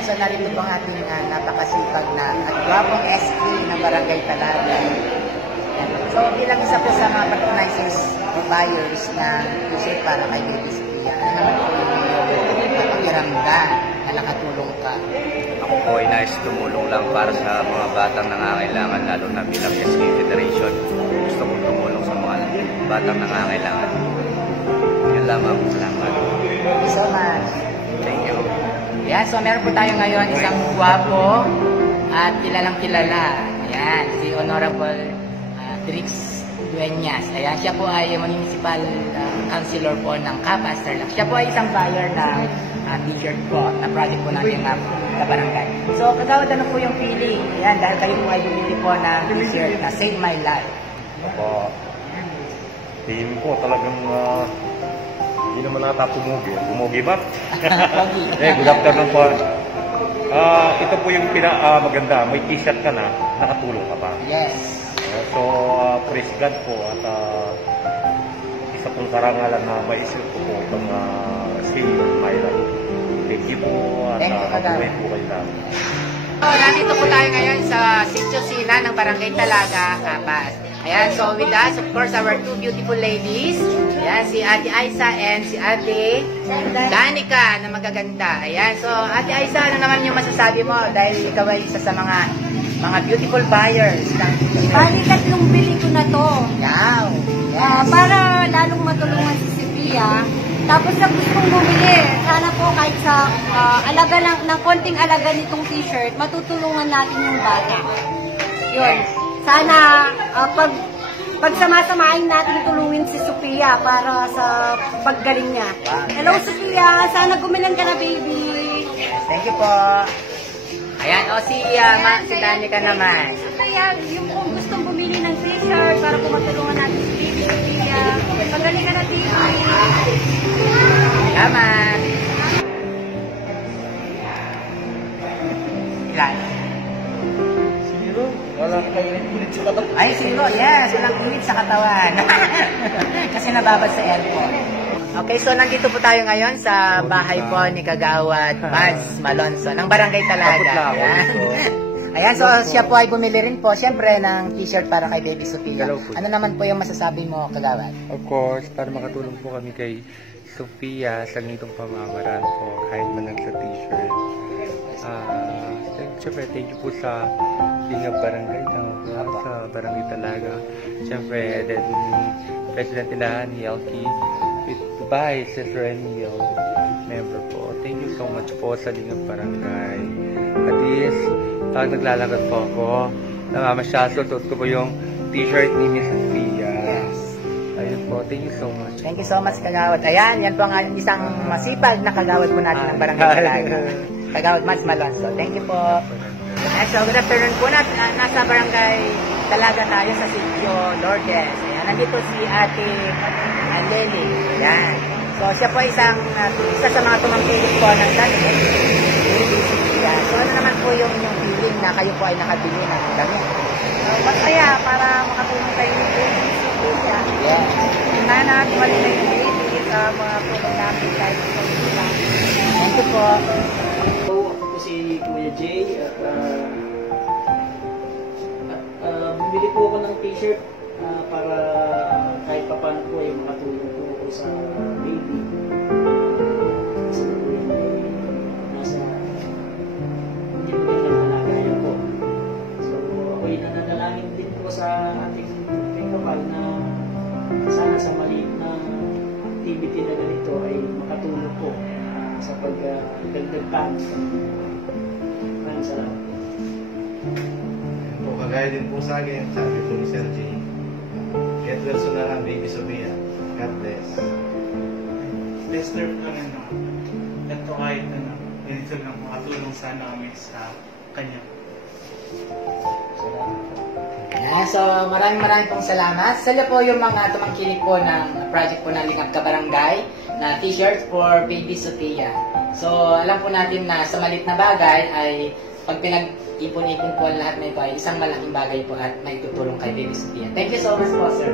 Ayan, so narito po ang ating napakasipag na at gwapong SK ng Barangay Talaga. So bilang isa po sa mga patronizers o buyers na t-shirt para kay Baby Sophia, ano naman po yung papakiramdam na nakatulong ka? Ako po ay nais tumulong lang para sa mga batang nangangailangan, lalo na bilang SK Federation. Gusto kong tumulong sa mga batang nangangailangan. Yan lamang. Salamat. Thank you so much. Thank you. Ayan, so meron po tayo ngayon isang gwapo at kilalang kilala. Ayan, si Honorable Drix Dueñas. Ayan, siya po ay municipal councilor po ng Capas, Tarlac. Siya po ay isang buyer ng t-shirt po na project po natin ng kabarangay. So, kagawad ano po yung feeling? Ayan, dahil kayo po ay bumili po ng t-shirt na Save My Life. Opo. Tingin ko talagang hindi naman nata pumugi. Pumugi ba? Good afternoon po. Ito po yung maganda. May t-shirt ka na, nakatulong ka pa. Yes. So, praise God po at isa pong karangalan na maisip ko po itong Save My Life. Thank you po at mabuhay po kayo lang. Nandito po tayo ngayon sa Sitio Sina ng Barangay Talaga, Capas. Ayan, so with us, of course, our two beautiful ladies. Ayan, si Ate Aiza and si Ate Danica na magaganda. Ayan, so Ate Aiza, ano naman yung masasabi mo dahil ikaw ay isa sa mga beautiful buyers ng t-shirt? Bali, tatlong bili ko na to. Wow! Yes. Para lalong matulungan si Sophia. Tapos sa gustong bumili, sana po kahit sa alaga ng konting alaga nitong t-shirt, matutulungan natin yung bata. Yun. Sana pag sama-samahin natin tulungin si Sophia para sa paggaling niya. Hello Sophia, sana gumilan ka na baby. Thank you po. Ayan, o si Danica naman. Sophia, yung kung gustong bumili ng t-shirt para po matulungan natin si baby Sophia. Pagaling ka na baby. Salamat. Ilan? Walang ulit sa katawan. Ay, siguro, yes. Walang ulit sa katawan. Kasi nababad sa airport. Okay, so nandito po tayo ngayon sa bahay po ni Kagawad Mads Malonzo ng Barangay Talaga. Ayan, so siya po ay bumili rin po, siyempre, ng t-shirt para kay Baby Sophia. Ano naman po yung masasabi mo, Kagawad? Of course, para makatulong po kami kay Sophia sa ganitong pamamaraan po, kahit man lang sa t-shirt. Siyempre, thank you po sa Lingap Barangay, sa Barangay Talaga. Siyempre, then, President nila ni Elkie, by Sister Emil, member po. Thank you so much po sa Lingap Barangay. At least, pag naglalakad po ako, namamasyaso, suot ko po yung t-shirt ni Miss Sophia. Yes. Ayun po, thank you so much. Thank you so much, Kagawad. Ayan, yan po ang isang masipag na Kagawad po natin ng Barangay Talaga. Kagawad Mads Malonzo. Thank you po. So, good afternoon po na. Nasa Barangay Talaga tayo sa Sitio Lourdes. Ayan, nandito si Ate Lely. Ayan. So, siya po isa sa mga tumangkilik po ng damit. Ayan. So, ano naman po yung feeling na kayo po ay nakabili ng damit? Masaya para makatulong tayo ni baby Sophia. Yes. Sana tuwali na yung baby sa mga tulong namin kahit sa sila. Thank you po. Ako po si Kuya Jay at bumili po ako ng t-shirt para kahit pa paano po ay makatulong po ako sa baby. Kasi po yung nasa hindi po yung nangangalaga po. So ako yung nananalangin din po sa ating kapal na sana sa maliit na activity na ganito ay makatulong po sa pagdagdag kami. Maraming salamat po. Kagaya din po sa akin, sabi po ni Sir J. Get well soon na lang, Baby Sophia. God bless. Lester lang ito kahit ganito lang makatulong sana kami sa kanya. Ayan, so maraming pong salamat. Sila po yung mga tumangkilik po ng project po ng Lingap Kabarangay na t-shirt for Baby Sophia. So alam po natin na sa maliit na bagay ay pag pinag-ipon-ipon po lahat na ito ay isang malaking bagay po at may tutulong kay Baby Sophia. Thank you so much po, sir.